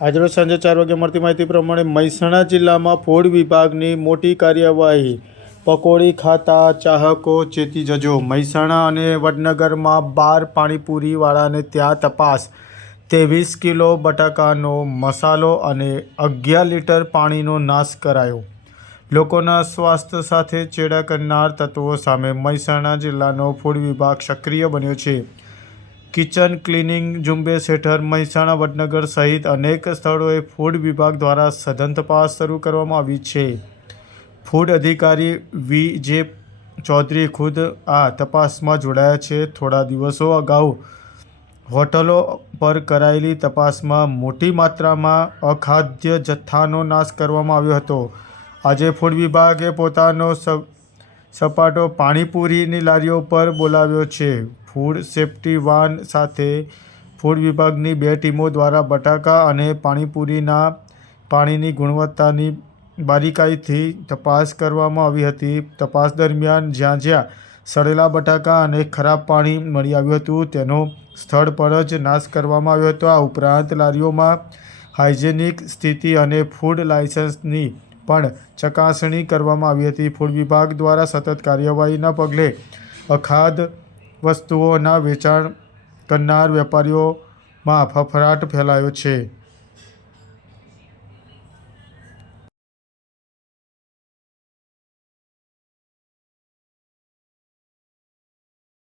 આજરોજ સાંજે ચાર વાગે મળતી માહિતી પ્રમાણે મહેસાણા જિલ્લામાં ફૂડ વિભાગની મોટી કાર્યવાહી પકોડી ખાતા ચાહકો ચેતી જજો. મહેસાણા અને વડનગરમાં બાર પાણીપુરીવાળાને ત્યાં તપાસ. ત્રેવીસ કિલો બટાકાનો મસાલો અને અગિયાર લીટર પાણીનો નાશ કરાયો. લોકોના સ્વાસ્થ્ય સાથે ચેડા કરનાર તત્વો સામે મહેસાણા જિલ્લાનો ફૂડ વિભાગ સક્રિય બન્યો છે. કિચન ક્લિનિંગ ઝુંબેશ હેઠળ મહેસાણા વડનગર સહિત અનેક સ્થળોએ ફૂડ વિભાગ દ્વારા સઘન તપાસ શરૂ કરવામાં આવી છે. ફૂડ અધિકારી વી. જે. ચૌધરી ખુદ આ તપાસમાં જોડાયા છે. થોડા દિવસો અગાઉ હોટલો પર કરાયેલી તપાસમાં મોટી માત્રામાં અખાદ્ય જથ્થાનો નાશ કરવામાં આવ્યો હતો. આજે ફૂડ વિભાગે પોતાનો સ સપાટો પાણીપુરીની લારીઓ પર બોલાવ્યો છે. ફૂડ સેફ્ટી વાન સાથે ફૂડ વિભાગની બે ટીમો દ્વારા બટાકા અને પાણીપુરીના પાણીની ગુણવત્તાની બારીકાઈથી તપાસ કરવામાં આવી હતી. તપાસ દરમિયાન જ્યાં જ્યાં સડેલા બટાકા અને ખરાબ પાણી મળી આવ્યું હતું, તેનો સ્થળ પર જ નાશ કરવામાં આવ્યો હતો. આ ઉપરાંત લારીઓમાં હાઇજેનિક સ્થિતિ અને ફૂડ લાયસન્સની પણ ચકાસણી કરવામાં આવી હતી. ફૂડ વિભાગ દ્વારા સતત કાર્યવાહીના પગલે અખાધ વસ્તુઓના વેચાણ કરનાર વેપારીઓમાં ફફડાટ ફેલાયો છે.